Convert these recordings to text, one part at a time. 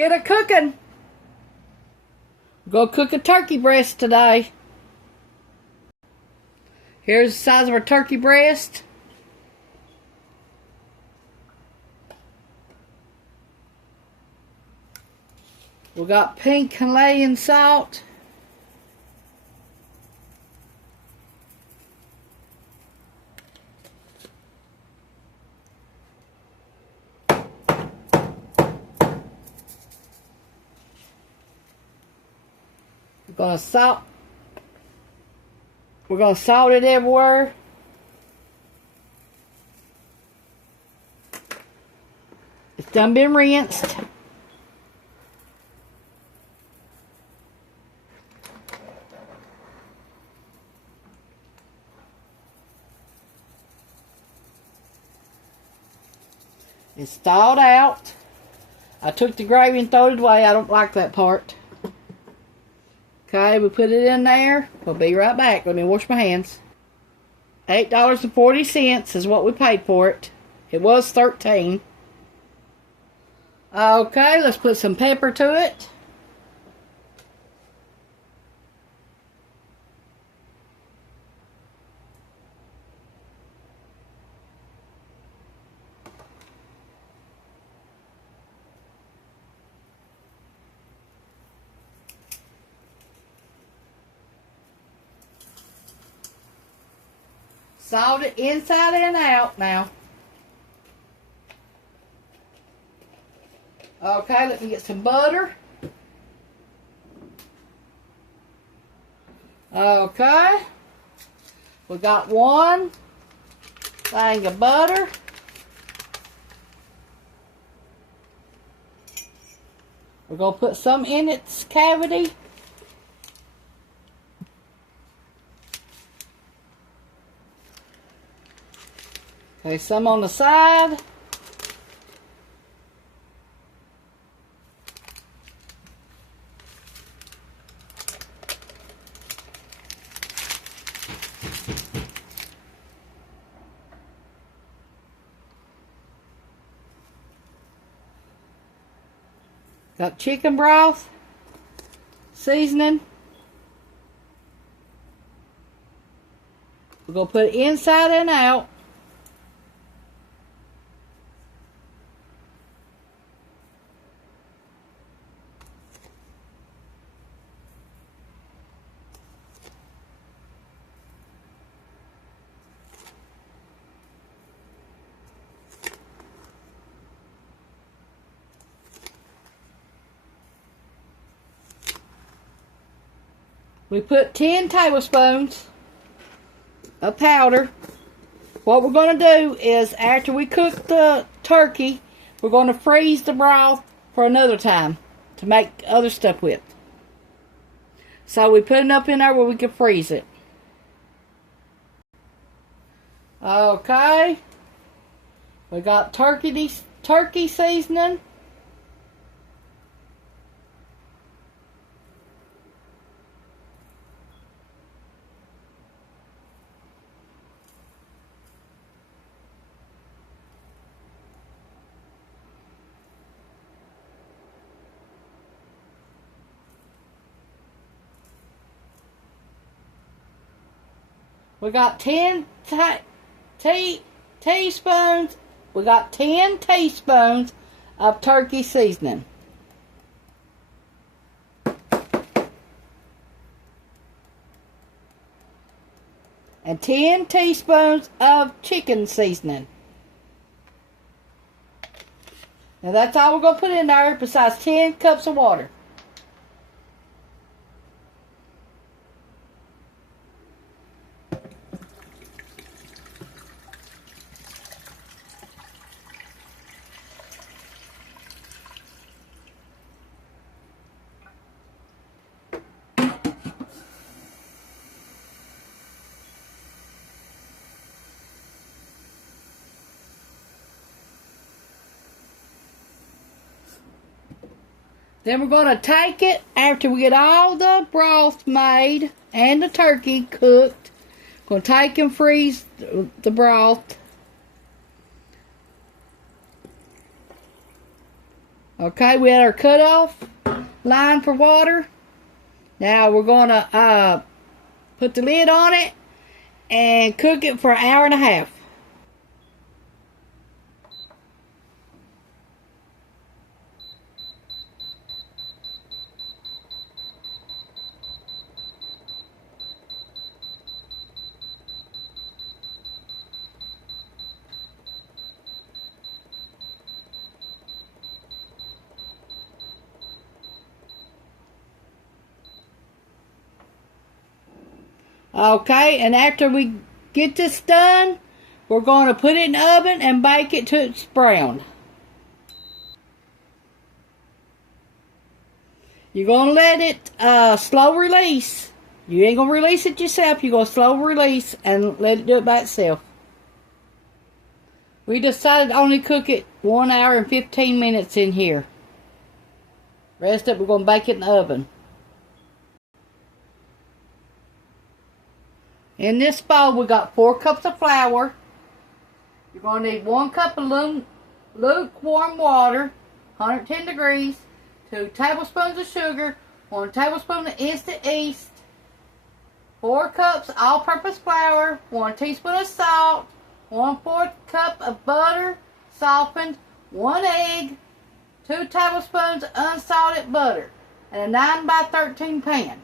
Get a cooking. Go cook a turkey breast today. Here's the size of our turkey breast. We got pink Himalayan salt. We're gonna salt it everywhere. It's done been rinsed. It's thawed out. I took the gravy and threw it away. I don't like that part. Okay, we put it in there. We'll be right back. Let me wash my hands. $8.40 is what we paid for it. It was $13. Okay, let's put some pepper to it. Salt it inside and out now. Okay, let me get some butter. Okay. We got one thing of butter. We're going to put some in its cavity. Okay, some on the side. Got chicken broth, seasoning. We're going to put it inside and out. We put 10 tablespoons of powder. What we're going to do is, after we cook the turkey, we're going to freeze the broth for another time to make other stuff with. So we put it up in there where we can freeze it. Okay. We got turkey seasoning. We got 10 teaspoons. We got 10 teaspoons of turkey seasoning. And 10 teaspoons of chicken seasoning. Now that's all we're going to put in there, besides 10 cups of water. Then we're going to take it, after we get all the broth made and the turkey cooked. Going to take and freeze the broth. Okay, we had our cutoff line for water. Now we're going to put the lid on it and cook it for an hour and a half. Okay, and after we get this done, we're going to put it in the oven and bake it till it's brown. You're going to let it slow release. You ain't going to release it yourself. You're going to slow release and let it do it by itself. We decided to only cook it 1 hour and 15 minutes in here. Rest of it, we're going to bake it in the oven. In this bowl, we got 4 cups of flour. You're going to need 1 cup of lukewarm water, 110 degrees, 2 tablespoons of sugar, 1 tablespoon of instant yeast, 4 cups all-purpose flour, 1 teaspoon of salt, 1/4 cup of butter, softened, 1 egg, 2 tablespoons of unsalted butter, and a 9 by 13 pan.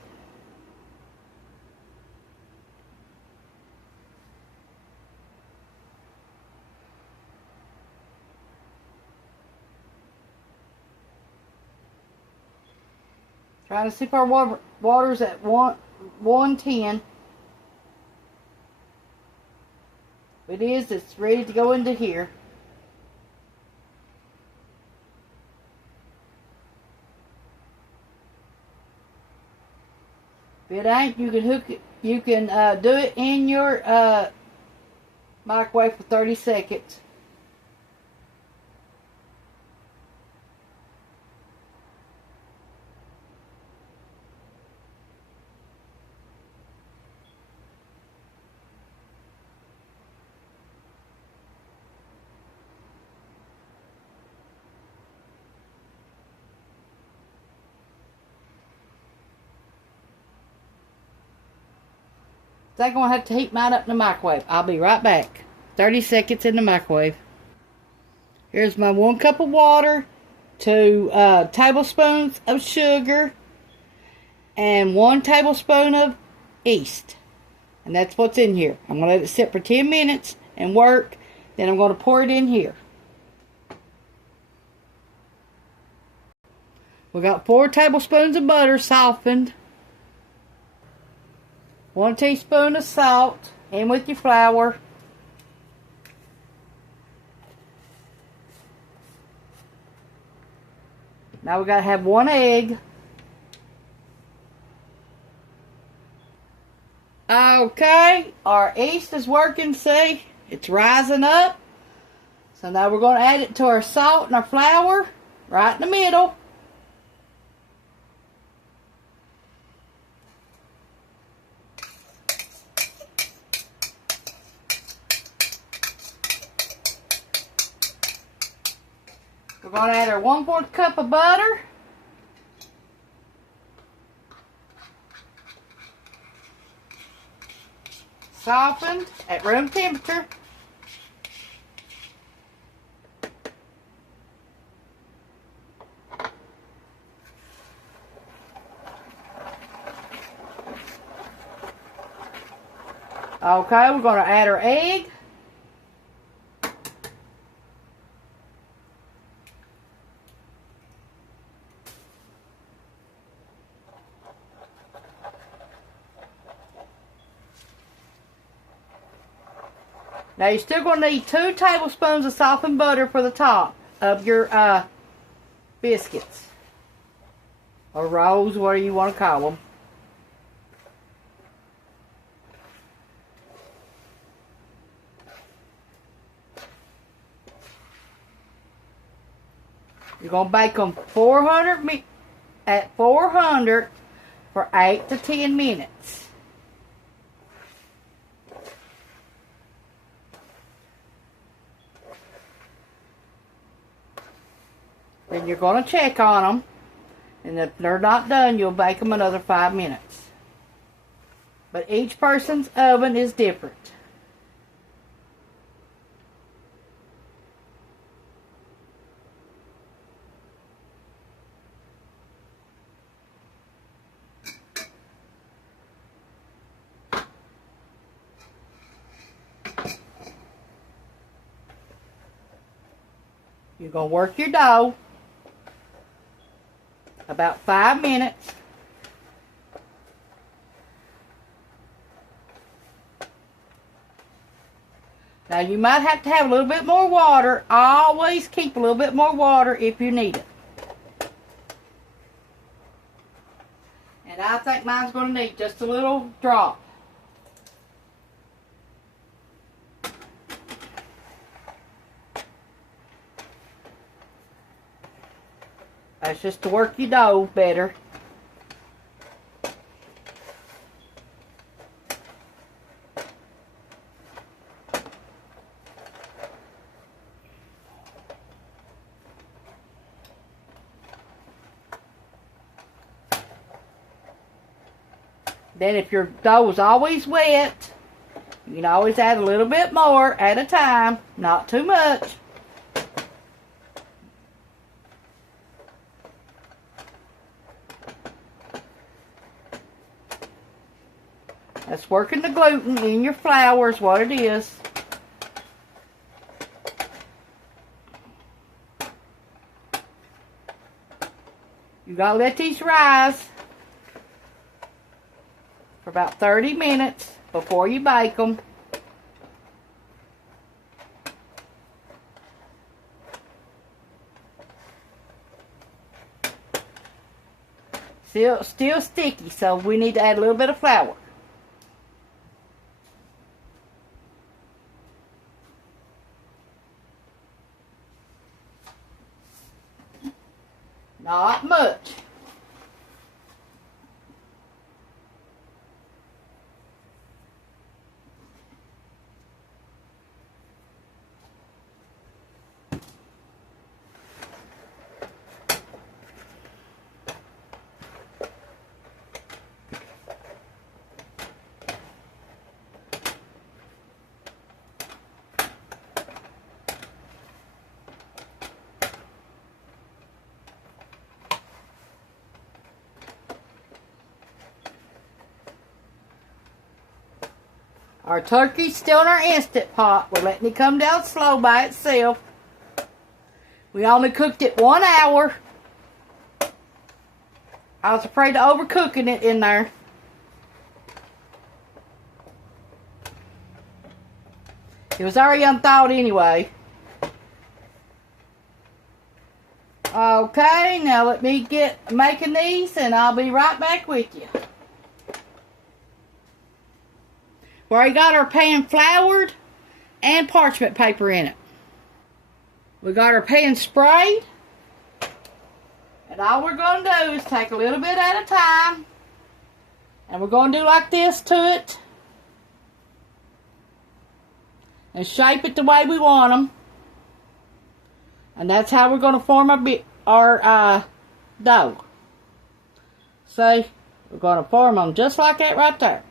Trying to see if our water's at 110. If it is, it's ready to go into here. If it ain't, you can hook it. You can do it in your microwave for 30 seconds. I'm going to have to heat mine up in the microwave. I'll be right back. 30 seconds in the microwave. Here's my 1 cup of water, 2 tablespoons of sugar, and 1 tablespoon of yeast. And that's what's in here. I'm going to let it sit for 10 minutes and work. Then I'm going to pour it in here. We got 4 tablespoons of butter softened. 1 teaspoon of salt, in with your flour. Now we got to have 1 egg. Okay, our yeast is working, see? It's rising up. So now we're going to add it to our salt and our flour, right in the middle. We're going to add our 1/4 cup of butter. Softened at room temperature. Okay, we're going to add our egg. Now you're still going to need 2 tablespoons of softened butter for the top of your biscuits. Or rolls, whatever you want to call them. You're going to bake them at 400 for 8 to 10 minutes. Then you're going to check on them. And if they're not done, you'll bake them another 5 minutes. But each person's oven is different. You're going to work your dough about 5 minutes. Now you might have to have a little bit more water. Always keep a little bit more water if you need it. And I think mine's going to need just a little drop. That's just to work your dough better. Then if your dough is always wet, you can always add a little bit more at a time, not too much. That's working the gluten in your flour is what it is. You gotta let these rise for about 30 minutes before you bake them. Still sticky, so we need to add a little bit of flour. Not much. Our turkey's still in our Instant Pot. We're letting it come down slow by itself. We only cooked it 1 hour. I was afraid of overcooking it in there. It was already unthawed anyway. Okay, now let me get making these and I'll be right back with you. We already got our pan floured and parchment paper in it. We got our pan sprayed. And all we're going to do is take a little bit at a time. And we're going to do like this to it. And shape it the way we want them. And that's how we're going to form our dough. See? We're going to form them just like that right there.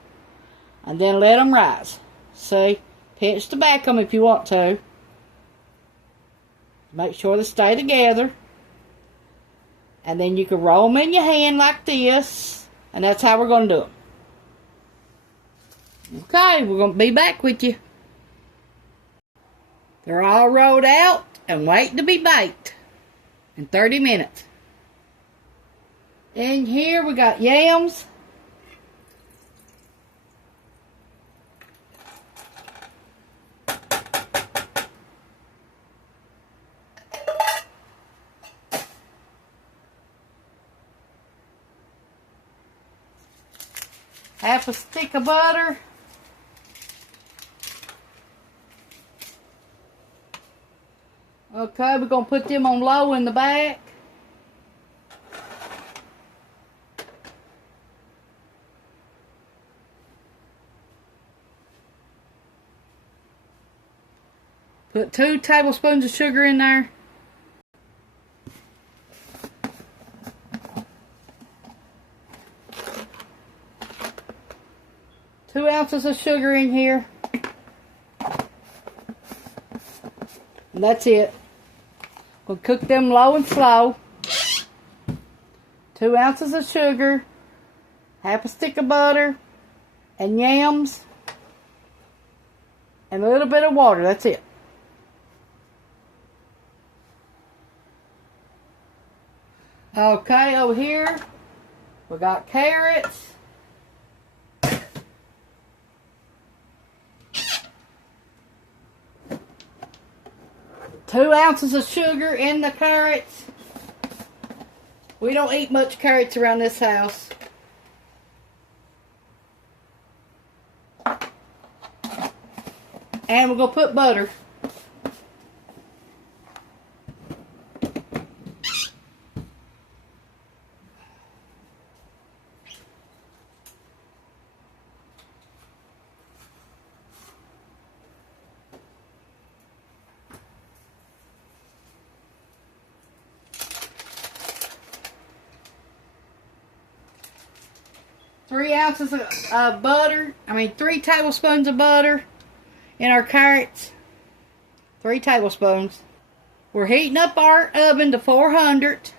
And then let them rise. See? Pinch the back of them if you want to. Make sure they stay together. And then you can roll them in your hand like this. And that's how we're going to do them. Okay, we're going to be back with you. They're all rolled out and waiting to be baked in 30 minutes. In here we got yams. Half a stick of butter. Okay, we're going to put them on low in the back. Put 2 tablespoons of sugar in there. 2 ounces of sugar in here. And that's it. We'll cook them low and slow. 2 ounces of sugar, half a stick of butter, and yams, and a little bit of water. That's it. Okay, over here, we got carrots. Two ounces of sugar in the carrots. We don't eat much carrots around this house. And we're going to put butter. Three ounces of butter. 3 tablespoons of butter in our carrots. 3 tablespoons. We're heating up our oven to 400.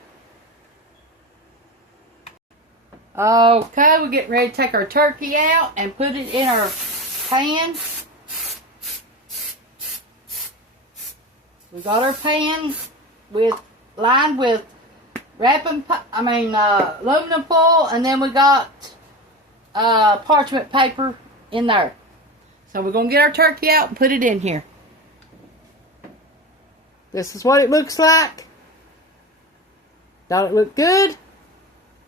Okay, we're getting ready to take our turkey out and put it in our pan. We got our pan lined with aluminum foil, and then we got parchment paper in there. So we're going to get our turkey out and put it in here. This is what it looks like. Don't it look good?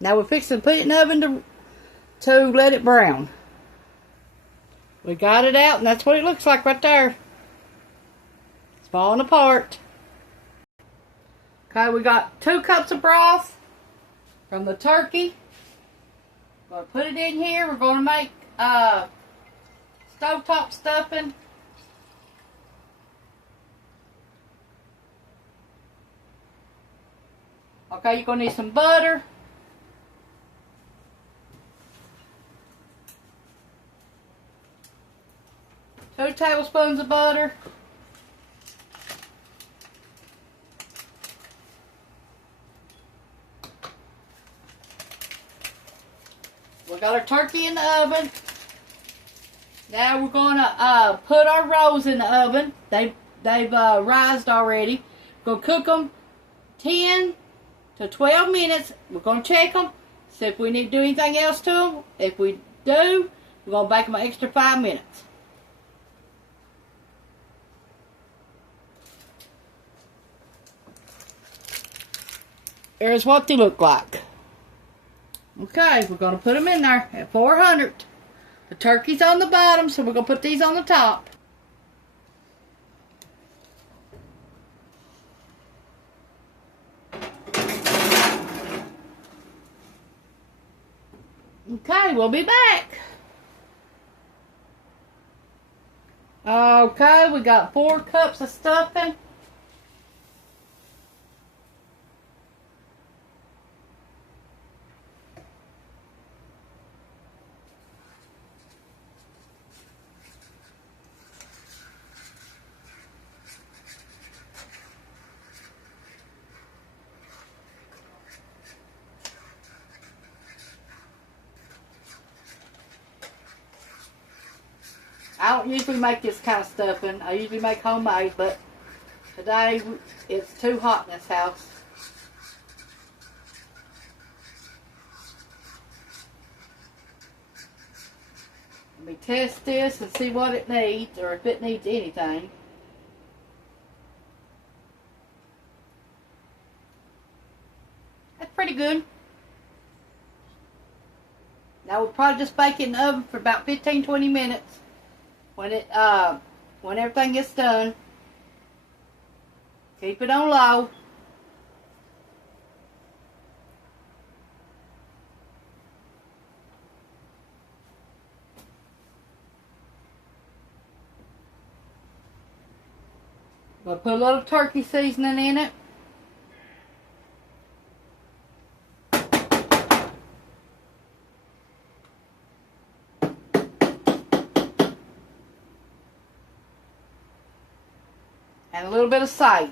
Now we're fixing to put it in the oven to let it brown. We got it out, and that's what it looks like right there. It's falling apart. Okay, we got 2 cups of broth from the turkey. We're going to put it in here. We're going to make stovetop stuffing. Okay, you're going to need some butter. Two tablespoons of butter. We got our turkey in the oven. Now we're going to put our rolls in the oven. They've rised already. We're going to cook them 10 to 12 minutes. We're going to check them, see if we need to do anything else to them. If we do, we're going to bake them an extra 5 minutes. Here's what they look like. Okay, we're going to put them in there at 400. The turkey's on the bottom, so we're going to put these on the top. Okay, we'll be back. Okay, we got 4 cups of stuffing. I don't usually make this kind of stuffing. I usually make homemade, but today it's too hot in this house. Let me test this and see what it needs, or if it needs anything. That's pretty good. Now we'll probably just bake it in the oven for about 15-20 minutes. When everything gets done, keep it on low. We'll put a little turkey seasoning in it. and a little bit of sage.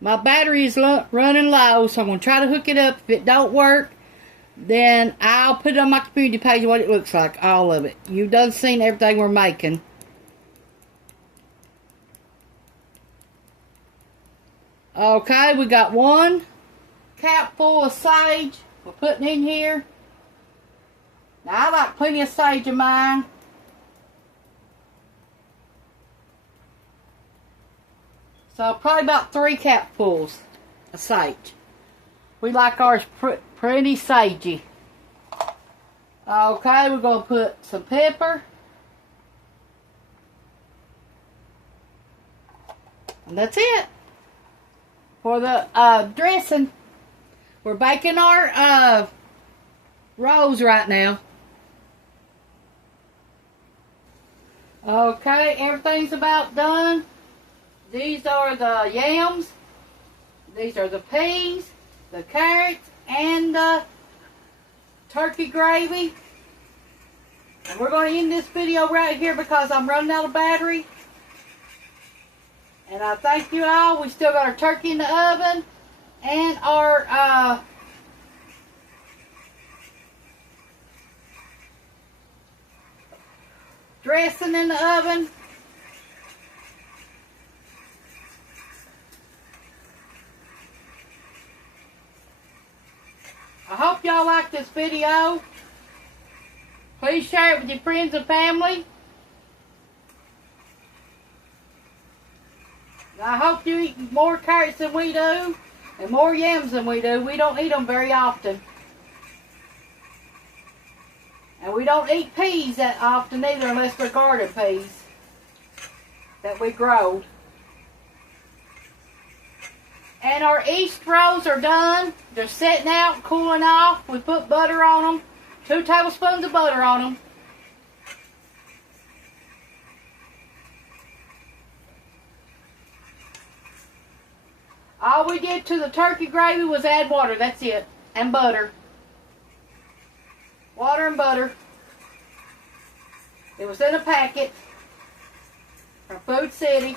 My battery is running low, so I'm going to try to hook it up. If it don't work, then I'll put it on my community page what it looks like, all of it. You've done seen everything we're making. Okay, we got 1 cap full of sage we're putting in here. Now, I like plenty of sage in mine. So, probably about 3 capfuls of sage. We like ours pretty sagey. Okay, we're going to put some pepper. And that's it. For the dressing, we're baking our rolls right now. Okay, everything's about done. These are the yams. These are the peas, the carrots, and the turkey gravy. And we're going to end this video right here because I'm running out of battery. And I thank you all. We still got our turkey in the oven and our dressing in the oven. I hope y'all like this video. Please share it with your friends and family. I hope you eat more carrots than we do and more yams than we do. We don't eat them very often. And we don't eat peas that often either unless they're garden peas that we grow. And our East rolls are done. They're setting out, cooling off. We put butter on them. 2 tablespoons of butter on them. All we did to the turkey gravy was add water. That's it. And butter. Water and butter. It was in a packet from Food City.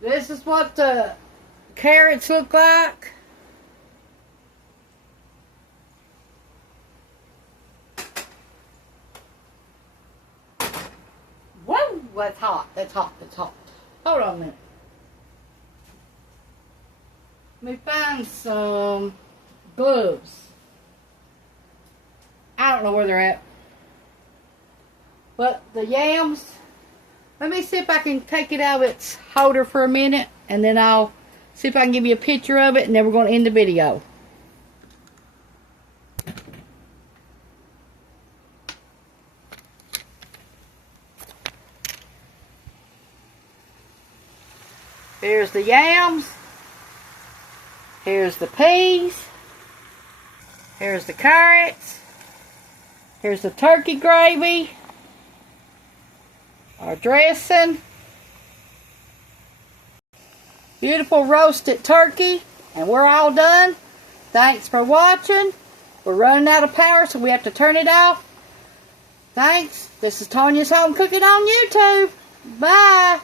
This is what the carrots look like. Whoa, that's hot. That's hot. That's hot. Hold on a minute. Let me find some gloves. I don't know where they're at. But the yams, let me see if I can take it out of its holder for a minute, and then I'll see if I can give you a picture of it, and then we're going to end the video. Here's the yams. Here's the peas. Here's the carrots. Here's the turkey gravy. Our dressing. Beautiful roasted turkey. And we're all done. Thanks for watching. We're running out of power, so we have to turn it off. Thanks. This is Tawnia's Home Cooking on YouTube. Bye.